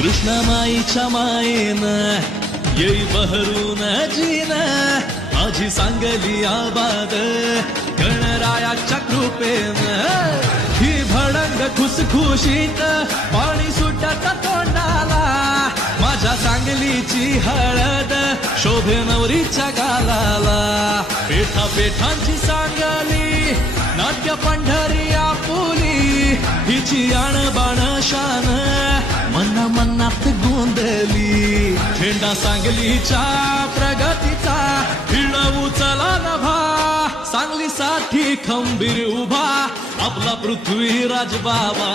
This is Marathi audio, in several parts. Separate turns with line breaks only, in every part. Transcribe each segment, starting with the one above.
कृष्णमाईच्या मायेन येई बहरून जीन माझी सांगली आबाद गणरायाच्या कृपेन ही भडंग खुसखुशीत पाणी सुटत तोंडाला माझ्या सांगलीची हळद शोभे नवरीच्या गालाला पेठा पेठांची सांगली नाट्य पंढरी आपुली हिची आणबाण शान मना मनात गोंधली झेंडा सांगलीच्या प्रगतीचा हिणवू चला नभा सांगलीसाठी खंबीर उभा आपला पृथ्वीराज बाबा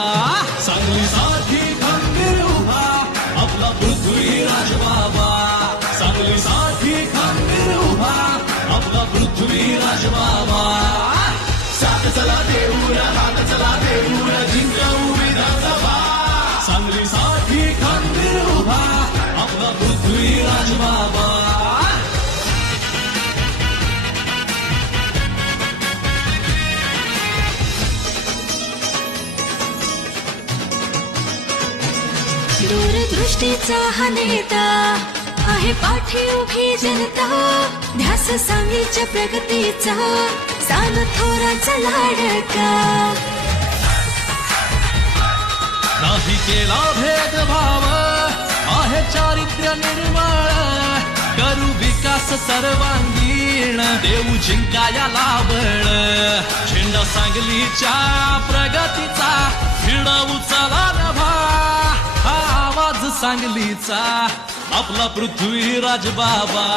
सांगलीसाठी खंबीर उभा आपला पृथ्वीराज सांगलीसाठी खंबीर उभा आपला पृथ्वीराज बाबा
दूरदृष्टीचा हा नेता आहे पाठी उभी जनता. ध्यास सांगीच्या प्रगतीचा सान थोराचा लाडका.
नाही केला चारित्र्य निर्मळ करू विकास सर्वांगीण देऊ जिंकाया बळ झेंडा सांगलीच्या प्रगतीचा फिरवू चला नभा. हा आवाज सांगलीचा आपला पृथ्वीराज बाबा.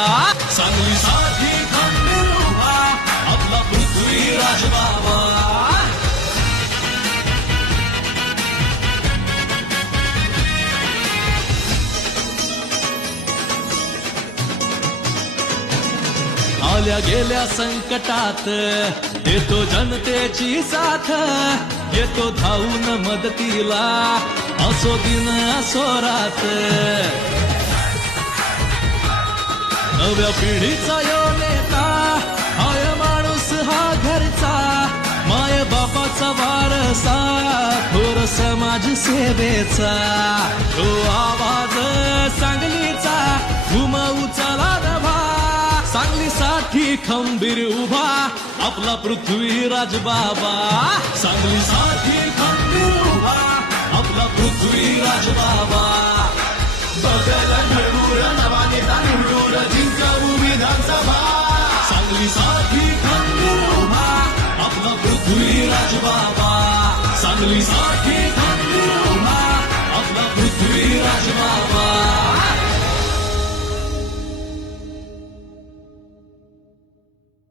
सांगली साठी आल्या गेल्या संकटात देतो जनतेची साथ येतो धावून मदतीला असो दिन असो रात. नव्या पिढीचा यो नेता हाय माणूस हा घरचा माय बापाचा वारसा थोर समाज सेवेचा. तो आवाज सांगली सांगलीसाठी खंबीर उभा आपला पृथ्वीराज बाबा. सांगलीसाठी खंबीर उभा आपला पृथ्वीराज बाबा. बदल घडूर नवाने तांडूर निवडून जिंकवू विधानसभा. सांगलीसाठी खंबीर उभा आपला पृथ्वीराज बाबा. सांगलीसाठी खंबीर उभा आपला पृथ्वीराज बाबा.